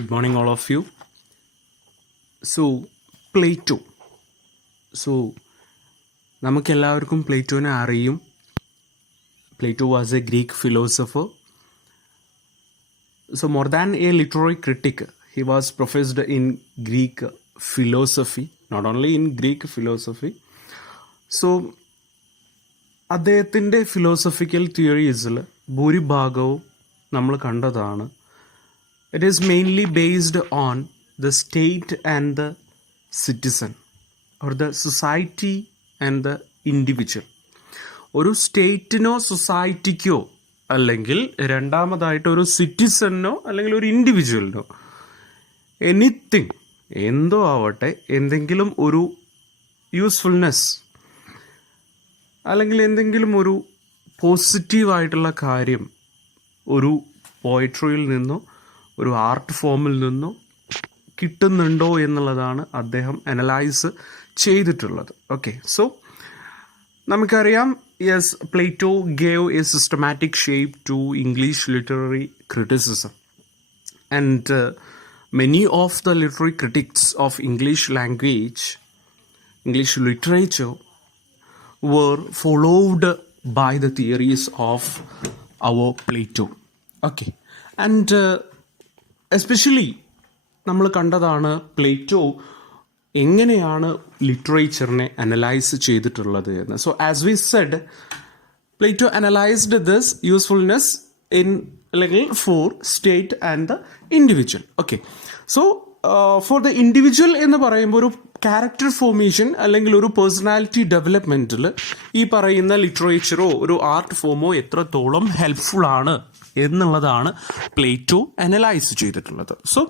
Good morning, all of you. So, Plato. So, നമുക്കെല്ലാവർക്കും പ്ലേറ്റോനെ അറിയും. Plato was a Greek philosopher. So, more than a literary critic, he was professed in Greek philosophy, not only in Greek philosophy. So, അദ്ദേഹത്തിൻ്റെ philosophical തിയറീസിൽ ഭൂരിഭാഗവും നമ്മൾ കണ്ടതാണ്. It is mainly based on the state and the citizen, or the society and the individual. ഒരു സ്റ്റേറ്റിനോ സൊസൈറ്റിക്കോ അല്ലെങ്കിൽ രണ്ടാമതായിട്ട് ഒരു സിറ്റിസണിനോ അല്ലെങ്കിൽ ഒരു ഇൻഡിവിജ്വലിനോ എനിത്തിങ് എന്തോ ആവട്ടെ, എന്തെങ്കിലും ഒരു യൂസ്ഫുൾനെസ് അല്ലെങ്കിൽ എന്തെങ്കിലും ഒരു പോസിറ്റീവായിട്ടുള്ള കാര്യം ഒരു പോയട്രിയിൽ നിന്നോ ഒരു ആർട്ട് ഫോമിൽ നിന്നോ കിട്ടുന്നുണ്ടോ എന്നുള്ളതാണ് അദ്ദേഹം അനലൈസ് ചെയ്തിട്ടുള്ളത്. ഓക്കെ, സോ നമുക്കറിയാം, yes, Plato gave a systematic shape to English literary criticism, and many of the literary critics of English language, English literature were followed by the theories of our Plato. Okay, and especially നമ്മൾ കണ്ടതാണ് Plato എങ്ങനെയാണ് ലിറ്ററേച്ചറിനെ analyse ചെയ്തിട്ടുള്ളത് എന്ന്. So as we said, Plato analysed this usefulness in അല്ലെങ്കിൽ for state and the individual. Okay, so for the individual എന്ന് പറയുമ്പോൾ ഒരു ക്യാരക്ടർ ഫോർമേഷൻ അല്ലെങ്കിൽ ഒരു പേഴ്സണാലിറ്റി ഡെവലപ്മെൻറ്റിൽ ഈ പറയുന്ന ലിറ്ററേച്ചറോ ഒരു ആർട്ട് ഫോമോ എത്രത്തോളം ഹെൽപ്ഫുൾ ആണ് എന്നുള്ളതാണ് പ്ലേറ്റോ അനലൈസ് ചെയ്തിട്ടുള്ളത്. സോ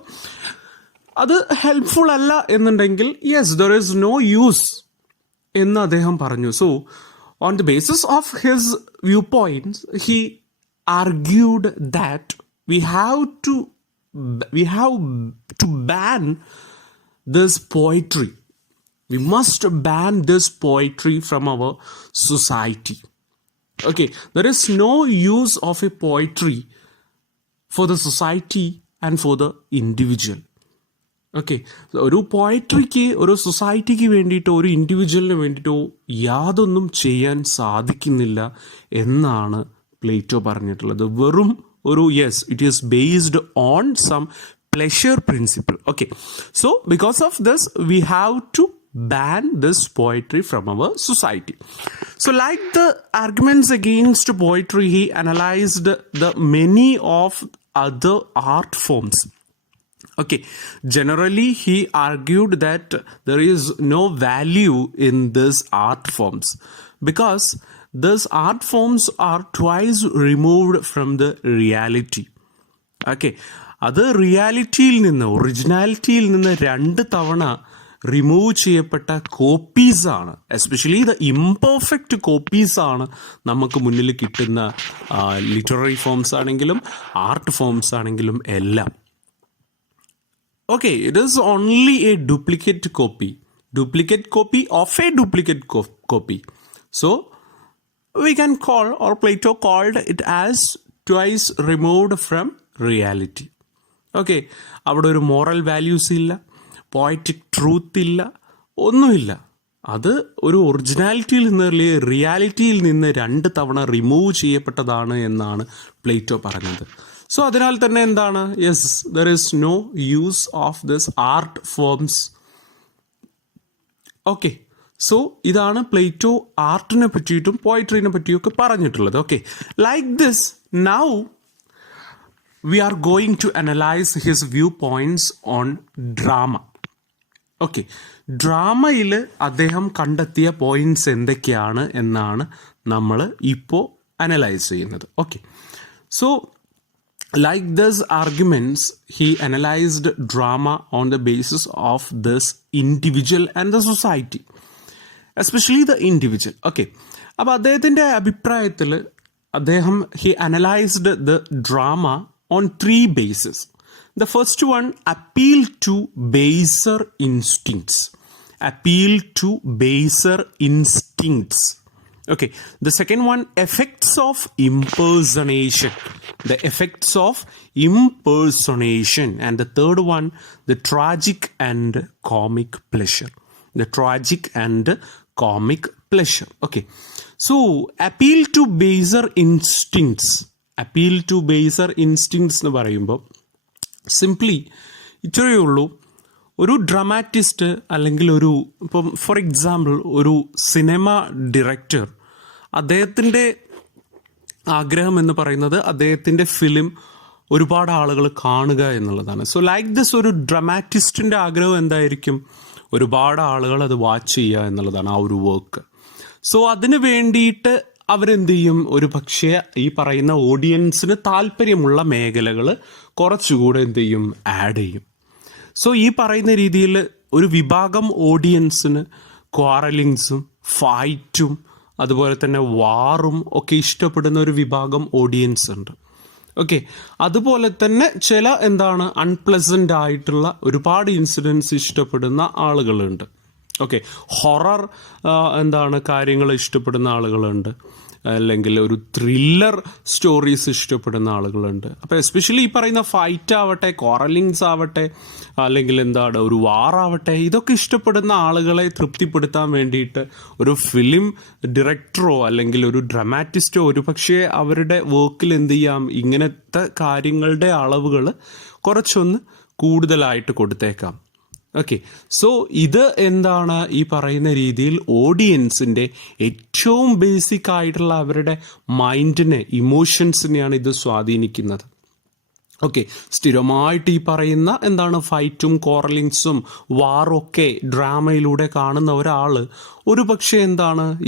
അത് ഹെൽപ്ഫുൾ അല്ല എന്നുണ്ടെങ്കിൽ yes, there is no use എന്ന് അദ്ദേഹം പറഞ്ഞു. So on the basis of his view points he argued that we have to ban this poetry. We must ban this poetry from our society. Okay, there is no use of a poetry for the society and for the individual. Okay, ഒരു പോയട്രിക്ക് ഒരു സൊസൈറ്റിക്ക് വേണ്ടിയിട്ടോ ഒരു ഇൻഡിവിജ്വലിന് വേണ്ടിയിട്ടോ യാതൊന്നും ചെയ്യാൻ സാധിക്കുന്നില്ല എന്നാണ് Plato പറഞ്ഞിട്ടുള്ളത്. വെറും ഒരു yes, it is based on some pleasure principle. Okay, so because of this we have to ban this poetry from our society. So like the arguments against poetry, he analyzed the many of other art forms. Okay, generally he argued that there is no value in these art forms because these art forms are twice removed from the reality. Okay, അത് റിയാലിറ്റിയിൽ നിന്ന്, ഒറിജിനാലിറ്റിയിൽ നിന്ന് 2 തവണ remove ചെയ്യപ്പെട്ട കോപ്പീസാണ്. Especially the imperfect കോപ്പീസാണ് നമുക്ക് മുന്നിൽ കിട്ടുന്ന literary forms ആണെങ്കിലും art forms ആണെങ്കിലും എല്ലാം. Okay, it is only A duplicate copy of A duplicate copy. So we can call, or Plato called it as twice removed from reality. Okay, അവിടെ ഒരു moral values ഇല്ല, poetic truth ഇല്ല, ഒന്നുമില്ല. അത് ഒരു ഒറിജിനാലിറ്റിയിൽ നിന്ന് അല്ലെങ്കിൽ റിയാലിറ്റിയിൽ നിന്ന് 2 തവണ റിമൂവ് ചെയ്യപ്പെട്ടതാണ് എന്നാണ് പ്ലേറ്റോ പറഞ്ഞത്. സോ അതിനാൽ തന്നെ എന്താണ്, yes, there is no use of this art forms. Okay, so ഇതാണ് പ്ലേറ്റോ ആർട്ടിനെ പറ്റിയിട്ടും പോയട്രീനെ പറ്റിയൊക്കെ പറഞ്ഞിട്ടുള്ളത്. Okay, like this now we are going to analyze his viewpoints on drama. Okay, ഡ്രാമയിൽ അദ്ദേഹം കണ്ടെത്തിയ പോയിന്റ്സ് എന്തൊക്കെയാണ് എന്നാണ് നമ്മൾ ഇപ്പോൾ അനലൈസ് ചെയ്യുന്നത്. Okay, so like this arguments he analysed drama on the basis of this individual and the society, especially the individual. Okay, അപ്പോൾ അദ്ദേഹത്തിൻ്റെ അഭിപ്രായത്തിൽ അദ്ദേഹം he analysed the drama on 3 bases. The first one, appeal to baser instincts. Okay, the second one, effects of impersonation. The effects of impersonation. And the third one, the tragic and comic pleasure. The tragic and comic pleasure. Okay, so appeal to baser instincts. Appeal to baser instincts എന്ന് പറയുമ്പോൾ simply ഇത്രയേ ഉള്ളൂ. ഒരു dramatist അല്ലെങ്കിൽ ഒരു ഇപ്പം for example ഒരു cinema director, അദ്ദേഹത്തിൻ്റെ ആഗ്രഹം എന്ന് പറയുന്നത് അദ്ദേഹത്തിൻ്റെ ഫിലിം ഒരുപാട് ആളുകൾ കാണുക എന്നുള്ളതാണ്. സോ ലൈക്ക് ദിസ് ഒരു ഡ്രാമാറ്റിസ്റ്റിൻ്റെ ആഗ്രഹം എന്തായിരിക്കും? ഒരുപാട് ആളുകൾ അത് വാച്ച് ചെയ്യുക എന്നുള്ളതാണ് ആ ഒരു വർക്ക്. സോ അതിന് വേണ്ടിയിട്ട് അവരെന്ത് ചെയ്യും? ഒരു പക്ഷേ ഈ പറയുന്ന ഓഡിയൻസിന് താല്പര്യമുള്ള മേഖലകൾ കുറച്ചുകൂടെ എന്ത് ചെയ്യും? ആഡ് ചെയ്യും. സോ ഈ പറയുന്ന രീതിയിൽ ഒരു വിഭാഗം ഓഡിയൻസിന് ക്വാറലിങ്സും ഫൈറ്റും അതുപോലെ തന്നെ വാറും ഒക്കെ ഇഷ്ടപ്പെടുന്ന ഒരു വിഭാഗം ഓഡിയൻസ് ഉണ്ട്. ഓക്കെ, അതുപോലെ തന്നെ ചില അൺപ്ലസൻ്റ് ആയിട്ടുള്ള ഒരുപാട് ഇൻസിഡൻസ് ഇഷ്ടപ്പെടുന്ന ആളുകളുണ്ട്. ഓക്കെ, ഹൊറർ കാര്യങ്ങൾ ഇഷ്ടപ്പെടുന്ന ആളുകളുണ്ട്, അല്ലെങ്കിൽ ഒരു ത്രില്ലർ സ്റ്റോറീസ് ഇഷ്ടപ്പെടുന്ന ആളുകളുണ്ട്. അപ്പോൾ എസ്പെഷ്യലി ഈ പറയുന്ന ഫൈറ്റ് ആവട്ടെ, കോറലിങ്സ് ആവട്ടെ, അല്ലെങ്കിൽ ഒരു വാറാവട്ടെ, ഇതൊക്കെ ഇഷ്ടപ്പെടുന്ന ആളുകളെ തൃപ്തിപ്പെടുത്താൻ വേണ്ടിയിട്ട് ഒരു ഫിലിം ഡയറക്ടറോ അല്ലെങ്കിൽ ഒരു ഡ്രാമാറ്റിസ്റ്റോ ഒരു പക്ഷേ അവരുടെ വർക്കിൽ എന്ത് ചെയ്യാം? ഇങ്ങനത്തെ കാര്യങ്ങളുടെ അളവുകൾ കുറച്ചൊന്ന് കൂടുതലായിട്ട് കൊടുത്തേക്കാം. ഓക്കെ, സോ ഇത് ഈ പറയുന്ന രീതിയിൽ ഓഡിയൻസിൻ്റെ ഏറ്റവും ബേസിക് ആയിട്ടുള്ള അവരുടെ മൈൻഡിനെ, ഇമോഷൻസിനെയാണ് ഇത് സ്വാധീനിക്കുന്നത്. ഓക്കെ, സ്ഥിരമായിട്ട് ഈ പറയുന്ന ഫൈറ്റും കോറലിങ്സും വാറും ഒക്കെ ഡ്രാമയിലൂടെ കാണുന്ന ഒരാൾ ഒരു പക്ഷേ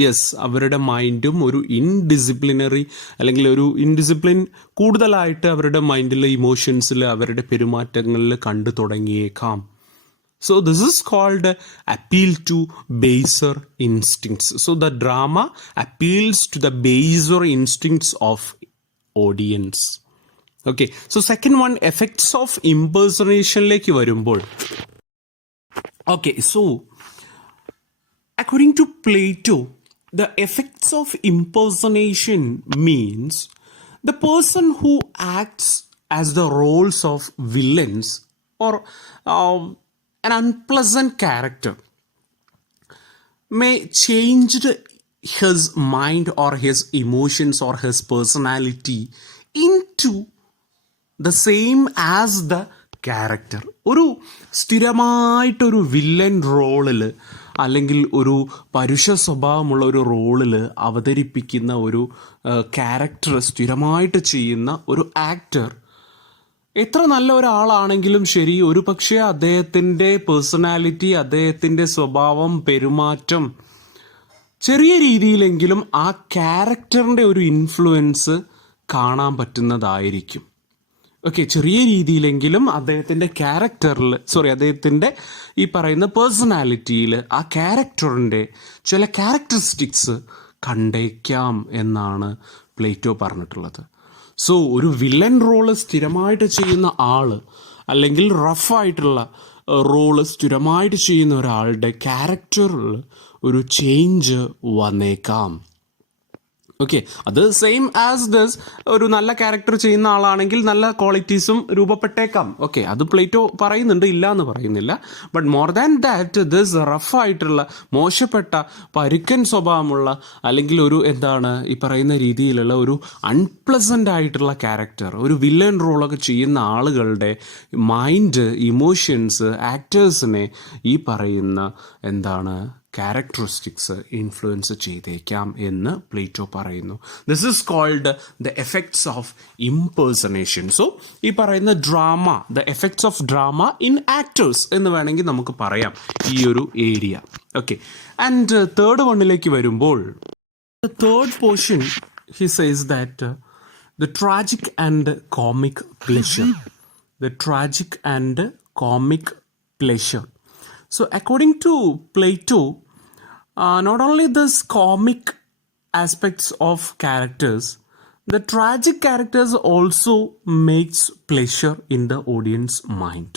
യെസ്, അവരുടെ മൈൻഡും ഒരു ഇൻഡിസിപ്ലിനറി അല്ലെങ്കിൽ ഒരു ഇൻഡിസിപ്ലിൻ കൂടുതലായിട്ട് അവരുടെ മൈൻഡിൽ, ഇമോഷൻസിൽ, അവരുടെ പെരുമാറ്റങ്ങളിൽ കണ്ടു തുടങ്ങിയേക്കാം. So this is called appeal to baser instincts. So the drama appeals to the baser instincts of audience. Okay, so second one, effects of impersonation ലേക്ക് വരുമ്പോൾ, okay, so according to Plato, the effects of impersonation means the person who acts as the roles of villains or an unpleasant character may change his mind or his emotions or his personality into the same as the character. ഒരു സ്ഥിരമായിട്ടൊരു villain റോളിൽ അല്ലെങ്കിൽ ഒരു പരുഷ സ്വഭാവമുള്ള ഒരു റോളിൽ അവതരിപ്പിക്കുന്ന ഒരു character സ്ഥിരമായിട്ട് ചെയ്യുന്ന ഒരു ആക്ടർ എത്ര നല്ല ഒരാളാണെങ്കിലും ശരി, ഒരു പക്ഷേ അദ്ദേഹത്തിൻ്റെ പേഴ്സണാലിറ്റി, അദ്ദേഹത്തിൻ്റെ സ്വഭാവം, പെരുമാറ്റം ചെറിയ രീതിയിലെങ്കിലും ആ ക്യാരക്ടറിൻ്റെ ഒരു ഇൻഫ്ലുവൻസ് കാണാൻ പറ്റുന്നതായിരിക്കും. ഓക്കെ, ചെറിയ രീതിയിലെങ്കിലും അദ്ദേഹത്തിൻ്റെ അദ്ദേഹത്തിൻ്റെ ഈ പറയുന്ന പേഴ്സണാലിറ്റിയിൽ ആ ക്യാരക്ടറിൻ്റെ ചില ക്യാരക്ടറിസ്റ്റിക്സ് കണ്ടേക്കാം എന്നാണ് പ്ലേറ്റോ പറഞ്ഞിട്ടുള്ളത്. സോ ഒരു വില്ലൻ റോള് സ്ഥിരമായിട്ട് ചെയ്യുന്ന ആൾ അല്ലെങ്കിൽ റഫായിട്ടുള്ള റോള് സ്ഥിരമായിട്ട് ചെയ്യുന്ന ഒരാളുടെ ക്യാരക്ടറിൽ ഒരു ചേഞ്ച് വന്നേക്കാം. ഓക്കെ, അത് സെയിം ആസ് ദിസ് ഒരു നല്ല ക്യാരക്ടർ ചെയ്യുന്ന ആളാണെങ്കിൽ നല്ല ക്വാളിറ്റീസും രൂപപ്പെട്ടേക്കാം. ഓക്കെ, അത് പ്ലേറ്റോ പറയുന്നുണ്ട്, ഇല്ല എന്ന് പറയുന്നില്ല. But more than that this റഫായിട്ടുള്ള മോശപ്പെട്ട പരുക്കൻ സ്വഭാവമുള്ള അല്ലെങ്കിൽ ഒരു ഈ പറയുന്ന രീതിയിലുള്ള ഒരു അൺപ്ലസൻ്റ് ആയിട്ടുള്ള ക്യാരക്ടർ, ഒരു വില്ലൻ റോളൊക്കെ ചെയ്യുന്ന ആളുകളുടെ മൈൻഡ്, ഇമോഷൻസ്, ആക്ടേഴ്സിനെ ഈ പറയുന്ന ക്യാരക്ടറിസ്റ്റിക്സ് ഇൻഫ്ലുവൻസ് ചെയ്തേക്കാം എന്ന് പ്ലേറ്റോ പറയുന്നു. This is called the effects of impersonation. So ഈ പറയുന്ന drama, the effects of drama in actors എന്ന് വേണമെങ്കിൽ നമുക്ക് പറയാം ഈ ഒരു ഏരിയ. ഓക്കെ, ആൻഡ് തേർഡ് വണ്ണിലേക്ക് വരുമ്പോൾ, the third portion he says that the tragic and comic pleasure. The tragic and comic pleasure. So according to Plato, not only this comic aspects of characters, the tragic characters also makes pleasure in the audience mind.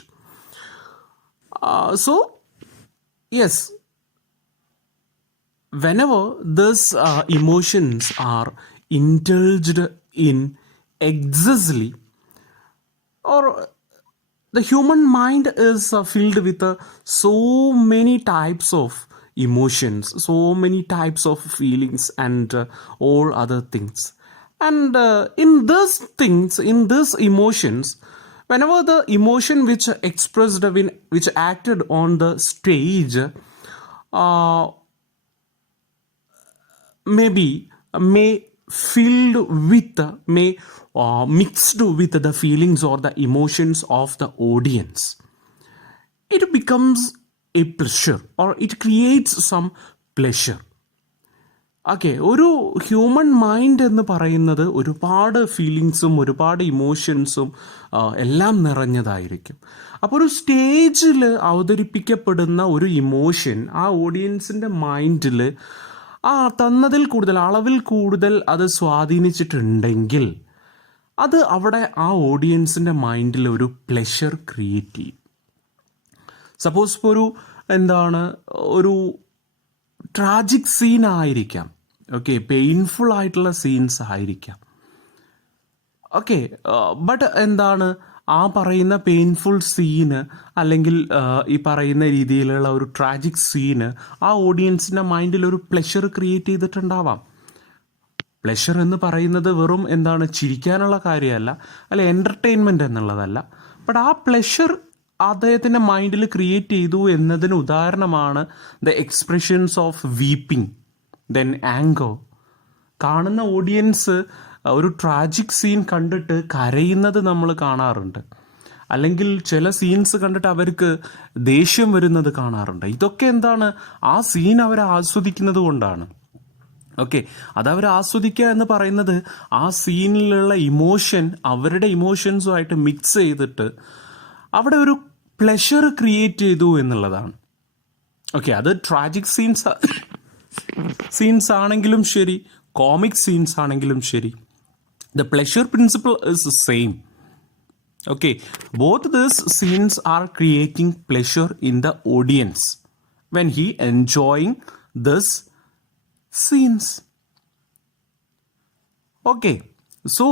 So yes, whenever these emotions are indulged in excessively, or the human mind is filled with so many types of emotions, so many types of feelings, and all other things. And in these things, in these emotions, whenever the emotion which expressed, which acted on the stage, uh, may filled with, may mixed with the feelings or the emotions of the audience, it becomes a pleasure, or it creates some pleasure. Okay, ഒരു human mind എന്ന് പറയുന്നത് ഒരുപാട് ഫീലിങ്സും ഒരുപാട് ഇമോഷൻസും എല്ലാം നിറഞ്ഞതായിരിക്കും. അപ്പോൾ ഒരു സ്റ്റേജിൽ അവതരിപ്പിക്കപ്പെടുന്ന ഒരു ഇമോഷൻ ആ ഓഡിയൻസിൻ്റെ മൈൻഡിൽ തന്നതിൽ കൂടുതൽ, അളവിൽ കൂടുതൽ അത് സ്വാധീനിച്ചിട്ടുണ്ടെങ്കിൽ അത് അവിടെ ആ ഓഡിയൻസിൻ്റെ മൈൻഡിൽ ഒരു പ്ലെഷർ ക്രിയേറ്റ് ചെയ്യും. സപ്പോസ് ഇപ്പോൾ ഒരു ട്രാജിക് സീൻ ആയിരിക്കാം, ഓക്കെ, പെയിൻഫുൾ ആയിട്ടുള്ള സീൻസ് ആയിരിക്കാം, ഓക്കെ, ബട്ട് ആ പറയുന്ന പെയിൻഫുൾ സീന്, അല്ലെങ്കിൽ ഈ പറയുന്ന രീതിയിലുള്ള ഒരു ട്രാജിക് സീന് ആ ഓഡിയൻസിൻ്റെ മൈൻഡിൽ ഒരു പ്ലെഷർ ക്രിയേറ്റ് ചെയ്തിട്ടുണ്ടാവാം. പ്ലെഷർ എന്ന് പറയുന്നത് വെറും ചിരിക്കാനുള്ള കാര്യമല്ല, അല്ല എൻ്റർടൈൻമെൻറ്റ് എന്നുള്ളതല്ല. ബട്ട് ആ പ്ലെഷർ അദ്ദേഹത്തിൻ്റെ മൈൻഡിൽ ക്രിയേറ്റ് ചെയ്തു എന്നതിന് ഉദാഹരണമാണ് the expressions of weeping, then anchor. കാണുന്ന ഓഡിയൻസ് ഒരു ട്രാജിക് സീൻ കണ്ടിട്ട് കരയുന്നത് നമ്മൾ കാണാറുണ്ട്, അല്ലെങ്കിൽ ചില സീൻസ് കണ്ടിട്ട് അവർക്ക് ദേഷ്യം വരുന്നത് കാണാറുണ്ട്. ഇതൊക്കെ ആ സീൻ അവർ ആസ്വദിക്കുന്നത് കൊണ്ടാണ്. ഓക്കെ, അതവർ ആസ്വദിക്കുക എന്ന് പറയുന്നത് ആ സീനിലുള്ള ഇമോഷൻ അവരുടെ ഇമോഷൻസുമായിട്ട് മിക്സ് ചെയ്തിട്ട് അവിടെ ഒരു പ്ലെഷർ ക്രിയേറ്റ് ചെയ്തു എന്നുള്ളതാണ്. ഓക്കെ, അത് ട്രാജിക് സീൻസ് ആണെങ്കിലും ശരി, കോമിക് സീൻസ് ആണെങ്കിലും ശരി, the pleasure principle is same. Okay, both these scenes are creating pleasure in the audience when he enjoying this scenes. Okay, so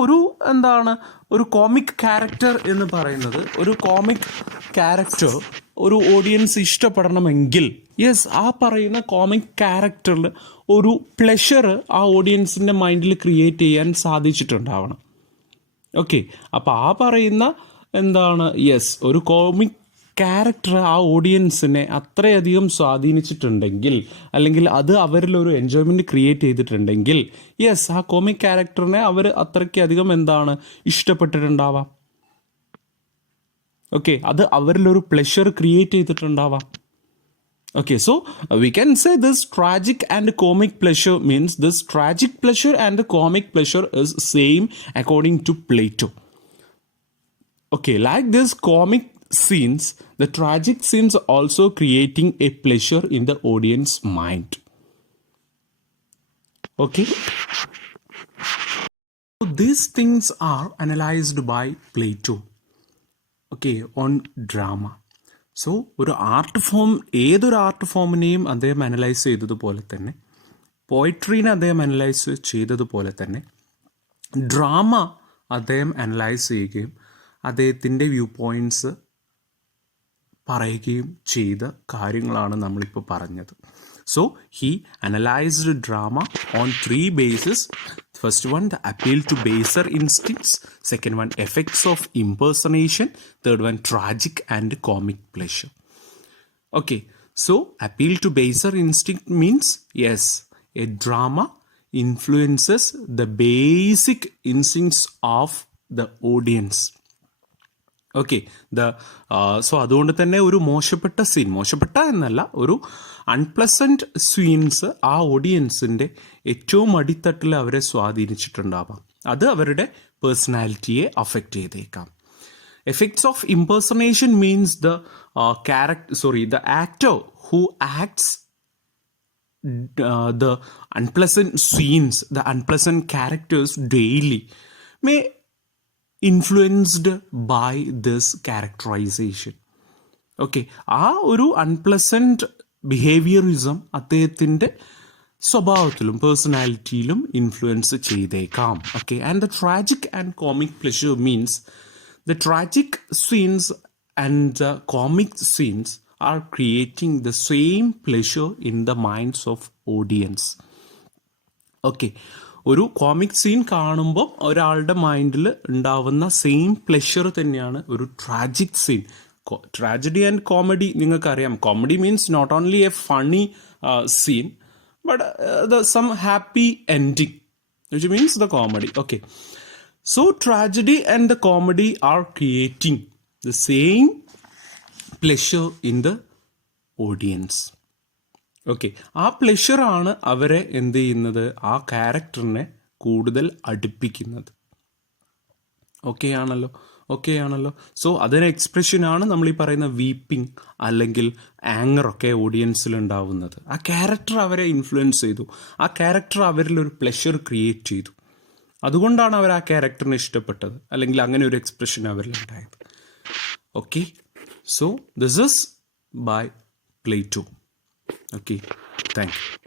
ഒരു കോമിക് ക്യാരക്ടർ എന്ന് പറയുന്നത്, ഒരു കോമിക് ക്യാരക്ടർ ഒരു ഓഡിയൻസ് ഇഷ്ടപ്പെടണമെങ്കിൽ യെസ്, ആ പറയുന്ന കോമിക് ക്യാരക്ടറിൽ ഒരു പ്ലെഷർ ആ ഓഡിയൻസിൻ്റെ മൈൻഡിൽ ക്രിയേറ്റ് ചെയ്യാൻ സാധിച്ചിട്ടുണ്ടാവണം. ഓക്കെ, അപ്പോൾ ആ പറയുന്ന യെസ്, ഒരു കോമിക് ക്യാരക്ടർ ആ ഓഡിയൻസിനെ അത്രയധികം സ്വാധീനിച്ചിട്ടുണ്ടെങ്കിൽ, അല്ലെങ്കിൽ അത് അവരിലൊരു എൻജോയ്മെൻറ്റ് ക്രിയേറ്റ് ചെയ്തിട്ടുണ്ടെങ്കിൽ യെസ്, ആ കോമിക് ക്യാരക്ടറിനെ അവർ അത്രയ്ക്കധികം ഇഷ്ടപ്പെട്ടിട്ടുണ്ടാവാം. ഓക്കെ, അത് അവരിലൊരു പ്ലെഷർ ക്രിയേറ്റ് ചെയ്തിട്ടുണ്ടാവാം. Okay, so we can say this tragic and comic pleasure means this tragic pleasure and the comic pleasure is same according to Plato. Okay, like this comic scenes, the tragic scenes also creating a pleasure in the audience mind. Okay, so these things are analyzed by Plato, okay, on drama. So ഒരു art form, ഏതൊരു art ഫോമിനെയും അദ്ദേഹം analyse ചെയ്തതുപോലെ തന്നെ, പോയിട്രീനെ അദ്ദേഹം analyse ചെയ്തതുപോലെ തന്നെ drama അദ്ദേഹം analyse ചെയ്യുകയും അദ്ദേഹത്തിൻ്റെ വ്യൂ പോയിൻറ്റ്സ് പറയുകയും ചെയ്ത കാര്യങ്ങളാണ് നമ്മളിപ്പോൾ പറഞ്ഞത്. So he analysed drama on 3 bases. First one, the appeal to baser instincts. Second one, effects of impersonation. Third one, tragic and comic pleasure. Okay, so appeal to baser instinct means, yes, a drama influences the basic instincts of the audience. Okay, so അതുകൊണ്ട് തന്നെ ഒരു മോശപ്പെട്ട എന്നല്ല, ഒരു unpleasant scenes ആ ഓഡിയൻസിൻ്റെ ഏറ്റവും അടിത്തട്ടിൽ അവരെ സ്വാധീനിച്ചിട്ടുണ്ടാവാം. അത് അവരുടെ പേഴ്സണാലിറ്റിയെ അഫക്റ്റ് ചെയ്തേക്കാം. Effects of impersonation means the actor who acts the unpleasant scenes, the unpleasant characters daily may influenced by this characterization. Okay, ആ ഒരു അൺപ്ലസൻറ്റ് ബിഹേവിയറിസം അദ്ദേഹത്തിൻ്റെ സ്വഭാവത്തിലും പേഴ്സണാലിറ്റിയിലും ഇൻഫ്ലുവൻസ് ചെയ്തേക്കാം. Okay, and the tragic and comic pleasure means the tragic scenes and the comic scenes are creating the same pleasure in the minds of audience. Okay, ഒരു comic scene കാണുമ്പോൾ ഒരാളുടെ മൈൻഡിൽ ഉണ്ടാവുന്ന same pleasure തന്നെയാണ് ഒരു tragic scene. Tragedy and comedy നിങ്ങൾക്കറിയാം. Comedy means not only a funny scene but some happy ending which means the comedy. Okay, so tragedy and the comedy are creating the same pleasure in the audience. Okay, ആ പ്ലഷറാണ് അവരെ എന്ത് ചെയ്യുന്നത്, ആ ക്യാരക്ടറിനെ കൂടുതൽ അടുപ്പിക്കുന്നത്. Okay ആണല്ലോ. So അതൊരു എക്സ്പ്രഷനാണ് നമ്മൾ ഈ പറയുന്ന വീപ്പിംഗ് അല്ലെങ്കിൽ ആങ്ങറൊക്കെ ഓഡിയൻസിൽ ഉണ്ടാവുന്നത്. ആ ക്യാരക്ടർ അവരെ ഇൻഫ്ലുവൻസ് ചെയ്തു, ആ ക്യാരക്ടർ അവരിലൊരു പ്ലഷർ ക്രിയേറ്റ് ചെയ്തു. അതുകൊണ്ടാണ് അവർ ആ ക്യാരക്ടറിനെ ഇഷ്ടപ്പെട്ടത്, അല്ലെങ്കിൽ അങ്ങനെ ഒരു എക്സ്പ്രഷൻ അവരിലുണ്ടായത്. Okay, so this is by Plato. Okay, thank you.